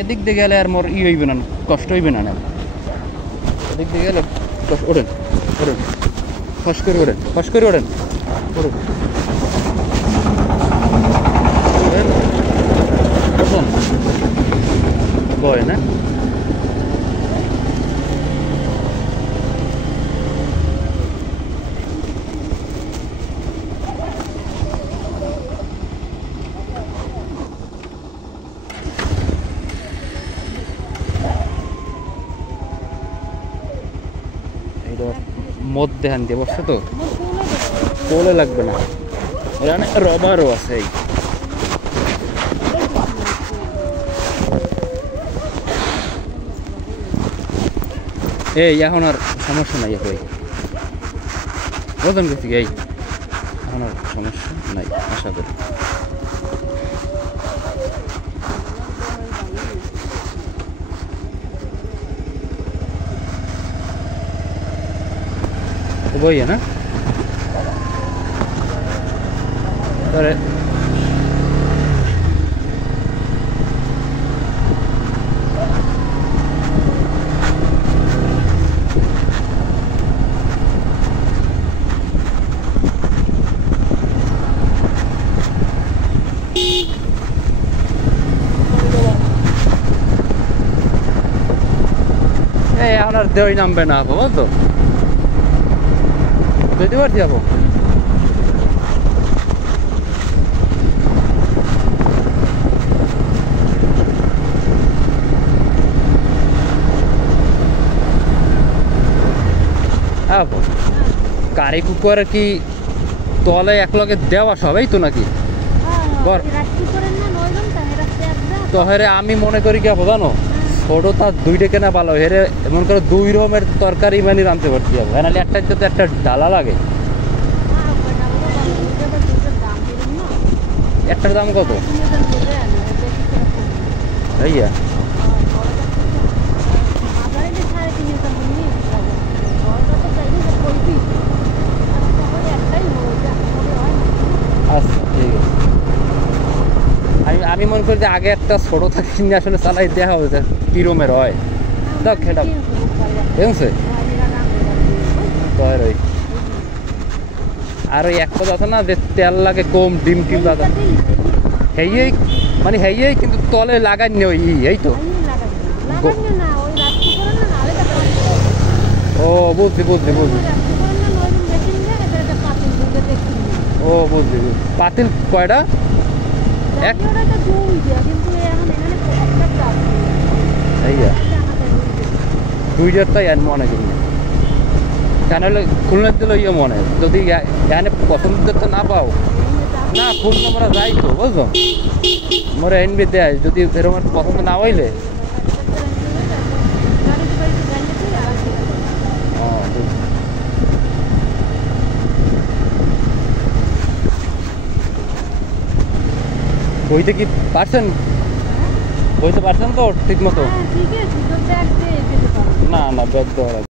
এদিক দিয়ে গেলে আর মোর হইবে না, কষ্ট হইবে না। এদিক দিয়ে গেলে ওঠেন ওঠেন, ফস করে ওঠেন, ফস করে ওঠেন, ওঠেন বয় না। মধ্যে হান দিয়ে বসছে তো, কোলে লাগবে না, এখানে রবারও আছে। এই এখন আর সমস্যা নাই, ওজন গেছি এই এখন আর সমস্যা নাই আশা করি। वही है ना। अरे এখন আর দেওয়াই নামবে না আপু, বলতো যেতে পারছি আপু। আপু কারি কুকুর কি তলে একলগে দেওয়া সবাই তো নাকি তহেরে? আমি মনে করি কি আপু জানো, ছোট তার দুইটা কেনা ভালো, হেরে এমন করে 2 রকমের তরকারি মানে রাঁধতে পারছি যাবো, এনালে একটার তো একটা ডালা লাগে। একটার দাম কত ভাইয়া? আচ্ছা ঠিক আছে। আমি মনে করি যে আগে একটা ছোট থাকি কিনে আসলে চালাই দেখা হবে কি রকমের হয়। দাও খেটা দেখছে ওই আর ওই একটা কথা না যে তেল লাগে কম, ডিম টিম দাদা হেই মানে হেই কিন্তু তলে লাগাই নি ওই এই তো। ও বুঝছি বুঝছি বুঝছি, ও বুঝছি বুঝছি। পাতিল কয়টা? এক দুইটারটাই আর মনে করি কেন খুলনা দিল ইয়ে মনে, যদি এখানে পছন্দ তো না পাও না খুলনা আমরা যাই তো বুঝলো, মোরা এনবি দেয় যদি এরকম পছন্দ না হইলে বইতে কি পারছেন, বইতে পারছেন তো ঠিক মতো? না না ব্যাগ দেওয়া